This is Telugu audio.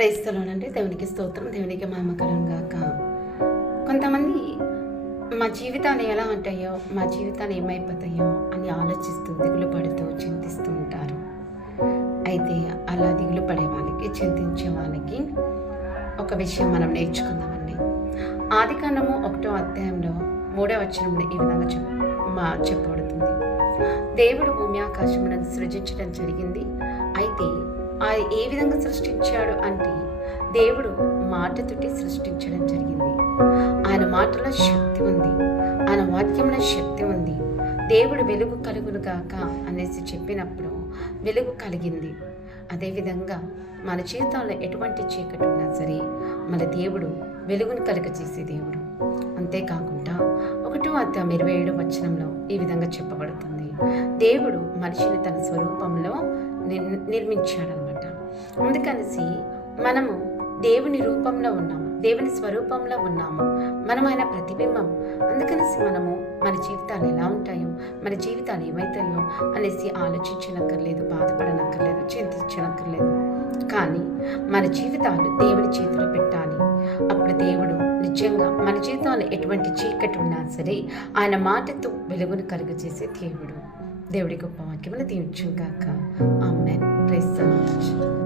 క్రైస్తవులంటే దేవునికి స్తోత్రం, దేవునికి మహిమ కలుగును గాక. కొంతమంది మా జీవితాలు ఎలా ఉంటాయో, మా జీవితాలు ఏమైపోతాయో అని ఆలోచిస్తూ దిగులు పడుతూ చింతిస్తూ ఉంటారు. అయితే అలా దిగులు పడే వాళ్ళకి, చింతించే వాళ్ళకి ఒక విషయం మనం నేర్చుకుందామండి. ఆదికాండము 1వ అధ్యాయంలో 3వ వచనంలో ఈ విధంగా చెప్పబడుతుంది. దేవుడు భూమి ఆకాశములను సృజించడం జరిగింది. అయితే ఏ విధంగా సృష్టించాడు అంటే దేవుడు మాటతోటి సృష్టించడం జరిగింది. ఆయన మాటలో శక్తి ఉంది, ఆయన వాక్యంలో శక్తి ఉంది. దేవుడు వెలుగు కలుగును గాక అనేసి చెప్పినప్పుడు వెలుగు కలిగింది. అదేవిధంగా మన జీవితంలో ఎటువంటి చీకటి ఉన్నా సరే మన దేవుడు వెలుగును కలుగజేసే దేవుడు. అంతేకాకుండా 1వ అధ్యాయం 27వ వచనంలో ఈ విధంగా చెప్పబడుతుంది. దేవుడు మనిషిని తన స్వరూపంలో నిర్మించాడనమాట. అందుకనేసి మనము దేవుని రూపంలో ఉన్నాము, దేవుని స్వరూపంలో ఉన్నాము, మనం ఆయన ప్రతిబింబం. అందుకనేసి మనము మన జీవితాలు ఎలా ఉంటాయో, మన జీవితాలు ఏమవుతాయో అనేసి ఆలోచించనక్కర్లేదు, బాధపడనక్కర్లేదు, చింతించనక్కర్లేదు. కానీ మన జీవితాలు దేవుని చేతిలో పెట్టాలి. అప్పుడు దేవుడు నిజంగా మన జీవితంలో ఎటువంటి చీకటి ఉన్నా సరే ఆయన మాటతో వెలుగును కలుగజేసే దేవుడు. దేవుడి గొప్ప వాక్యమును దీవించుగాక. ఆమేన్. Praise the lord.